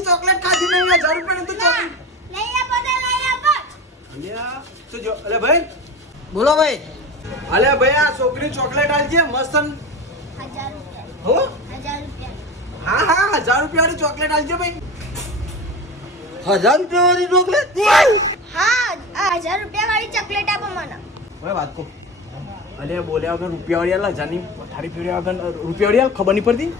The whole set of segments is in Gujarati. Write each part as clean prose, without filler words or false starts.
હજી ચોકલેટ ખાધી નહીં 1000 રૂપિયાની તો ચોકલેટ લઈ આપો તો લઈ આપો. અલ્યા તો જો અલે ભાઈ બોલો ભાઈ. અલે ભાઈ આ છોકરી ચોકલેટ આલજે મસ્ત 1000 રૂપિયા. હો 1000 રૂપિયા. હા 1000 રૂપિયાની ચોકલેટ આલજે ભાઈ 1000 રૂપિયા વાળી ચોકલેટ? હા, આ 1000 રૂપિયા વાળી ચોકલેટ આપો મને. ભાઈ વાત કો અલે બોલ્યા વગર રૂપિયા વાળી આલા જાની થારી પીડ્યા વગર રૂપિયા વાળી આલ ખબર નહીં પડતી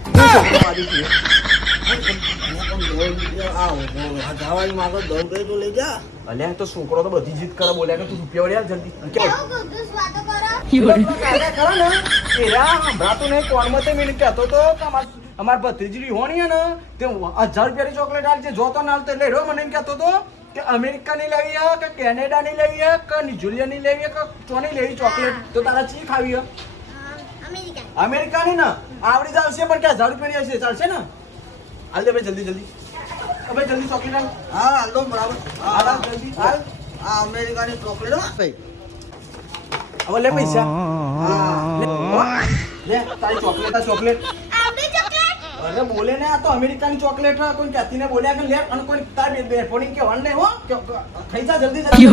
અલ્યા તો છોકરો તો બધી જીત કરે બોલ્યા કે તું રૂપિયા વાળી આલ જલ્દી કેવું ગુસ્સ વાતો કરો? કરો ને એરા હમણાં તો નહીં કોણમાં તે મેં કહેતો તો કે અમાર ભત્રીજી હોણી ને તે 1000 રૂપિયાની ચોકલેટ આલજે જો તો ના આલતો એટલે એરો મને એમ કહેતો તો કે અમેરિકાની લેવી હે કે કેનેડાની લેવી હે કે ન્યુઝીલેન્ડની લેવી હે કે ચોની લેવી ચોકલેટ તો તારા ચી ખાવી હે અમેરિકન. અમેરિકાની ને આવડી જાવશે પણ કે 1000 રૂપિયાની હશે ચાલશે ને હાલ દે ભાઈ જલ્દી જલ્દી હવે જલ્દી ચોકલેટ આલ હા હાલ દો બરાબર. હાલ હાલ જલ્દી હાલ આ અમેરિકાની ચોકલેટ હો ભાઈ. હવે લે પૈસા લે તારી ચોકલેટ આ ચોકલેટ આવડી ચોકલેટ? અરે બોલે ને આ તો અમેરિકાની ચોકલેટ હે કોઈ કહેતીને બોલ્યા કે લે અને કોઈ તાર બેફોની કે વન નહીં હો ખાઈ જા જલ્દી જલ્દી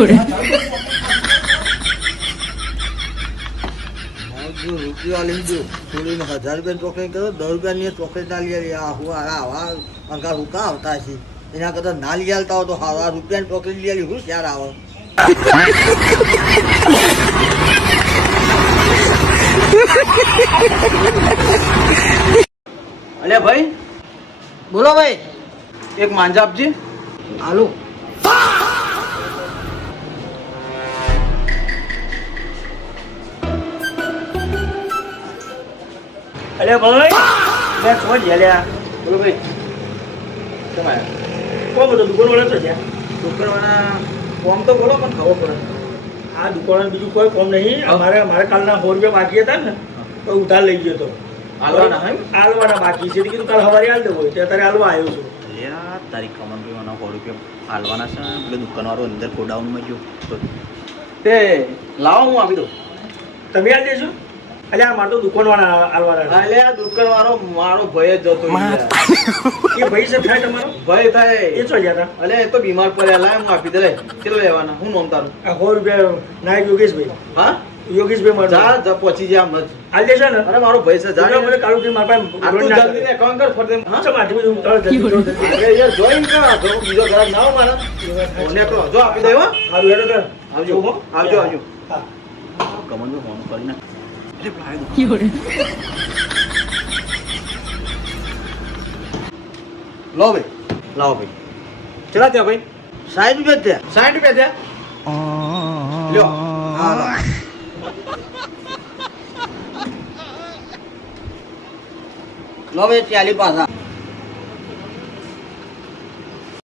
જો રૂપિયા લઈ દો થોડીને 1000 રૂપિયાની ચોકલેટ કરો 10 રૂપિયાની ચોકલેટ ના લઈ આવી આ હું આવા અંકાર હુકા આવતા છે એના કરતા ના લઈ આવતા હો તો હારા રૂપિયાની ચોકલેટ લઈ આવી હું શેર આવે. અલે ભાઈ બોલો ભાઈ. એક માંજા આપજે હાલો. અલે ભાઈ લે છોડ લ્યા બોલો ભાઈ તમારે કોણ બધું દુકાન વાળા તો છે? દુકાનવાળા કોમ તો બોલો પણ ખબર પડે આ દુકાન બીજું કોઈ કોમ નહીં. મારે કાલના 100 રૂપિયા બાકી હતા ને તો ઉધાર લઈ ગયો તો હાલવાના હે હાલવાના બાકી છે. કીધું કાલ સવારે હાલ દેવો ત્યાં તારે હાલવા આવ્યો છું. લ્યા તારી કમન ભાઈ મને 100 રૂપિયા હાલવાના છે ને પેલો દુકાનવાળો અંદર ગોડાઉનમાં ગયો તો તે લાવો હું આપી દઉં તમે હાલ દેશો? અલ્યા મારે તો દુકાનવાળા હાલવાના અલે આ દુકાનવાળો મારો ભય જ જતો યાર. એ ભાઈ છે થાય તમારો? ભય થાય એ શું ગયા હતા? અલે એ તો બીમાર પડ્યા લાય હું આપી દે લે કેટલો લેવાના હું નામ તારું આ 100 રૂપિયા નાયક યોગેશભાઈ. હા યોગેશભાઈ મારે જા જા પહોંચી જા હમણાં જ. હાલ દેશો ને? અરે મારો ભય છે જા મને મને કાળું થી મારા આ તું પાસે જલ્દી ને એકાઉન્ટ કર ફટ દે હા ચમ આટલું બધું તારે જલ્દી અરે યાર જોઈન કા જો બીજો ગ્રાહક ના હો મારા ઓને કરો જો આપી દે હો સારું હેડો તાર. આવજો આવજો આવજો હા. કમન ભાઈ ફોન કરીને અરે ભાઈ લો ભાઈ લાવો ભાઈ ચલા ત્યાં ભાઈ 60 રૂપિયા થયા. 60 રૂપિયા થયા લ્યો હા લો ભાઈ 40 પાછા.